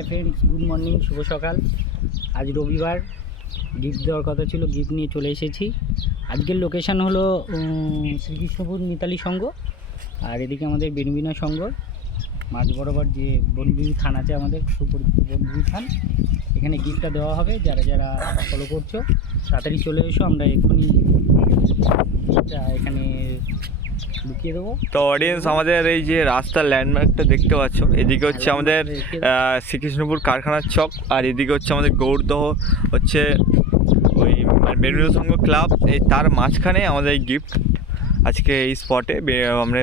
Hi friends, good morning, শুভ সকাল। আজ রবিবার, গিফট দেওয়ার কথা ছিল, গিফট নিয়ে চলে এসেছি। আজকের লোকেশান হলো শ্রীকৃষ্ণপুর মিতালি সংঘ, আর এদিকে আমাদের বেনবিনা সংঘ, মাঝ বরাবর যে বনবিবি থান আছে, আমাদের সুপরিচিত বনবিবি থান। এখানে গিফটটা দেওয়া হবে। যারা যারা ফলো করছো তাড়াতাড়ি চলে এসো, আমরা এক্ষুনি গিফটটা এখানে লুকিয়ে দেবো। তো অডিয়েন্স, আমাদের এই যে রাস্তার ল্যান্ডমার্কটা দেখতে পাচ্ছ, এদিকে হচ্ছে আমাদের শ্রীকৃষ্ণপুর কারখানার চক, আর এদিকে হচ্ছে আমাদের গৌরদহ হচ্ছে ওই বেনবিনা সংঘ ক্লাব। এই তার মাঝখানে আমাদের এই গিফট আজকে এই স্পটে আমরা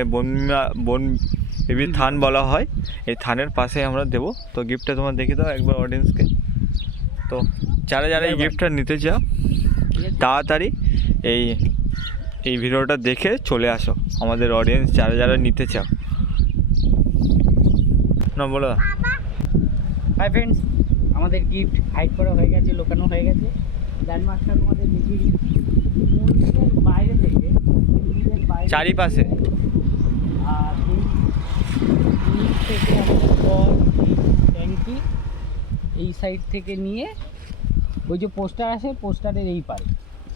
বনবিবি থান বলা হয়, এই থানের পাশে আমরা দেবো। তো গিফটটা তোমরা দেখে দাও একবার অডিয়েন্সকে। তো যারা যারা এই গিফটটা নিতে চাও তাড়াতাড়ি এই ভিডিওটা দেখে চলে আসো, আমাদের অডিয়েন্স যারা যারা নিতে চাও। না বলো। হাই ফ্রেন্ডস, আমাদের গিফট হাইড করা হয়ে গেছে, লোকানো হয়ে গেছে। ল্যান্ডমার্কটা তোমাদের দেখিয়ে দিচ্ছি। মন্দিরের বাইরে থেকে চারিপাশে আর নিচ থেকে আমাদের কল, ট্যাঙ্কি এই সাইড থেকে নিয়ে ওই যে পোস্টার আছে, পোস্টারের এই পারে,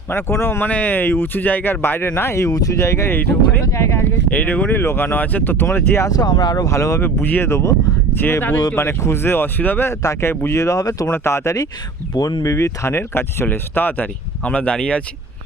মানে কোনো মানে এই উঁচু জায়গার বাইরে না, এই উঁচু জায়গায় এইটুকুনি লোকানো আছে। তো তোমরা যে আসো, আমরা আরও ভালোভাবে বুঝিয়ে দেবো। যে মানে খুঁজতে অসুবিধা হবে তাকে বুঝিয়ে দেওয়া হবে। তোমরা তাড়াতাড়ি বনবিবি থানের কাছে চলে এসো, তাড়াতাড়ি আমরা দাঁড়িয়ে আছি।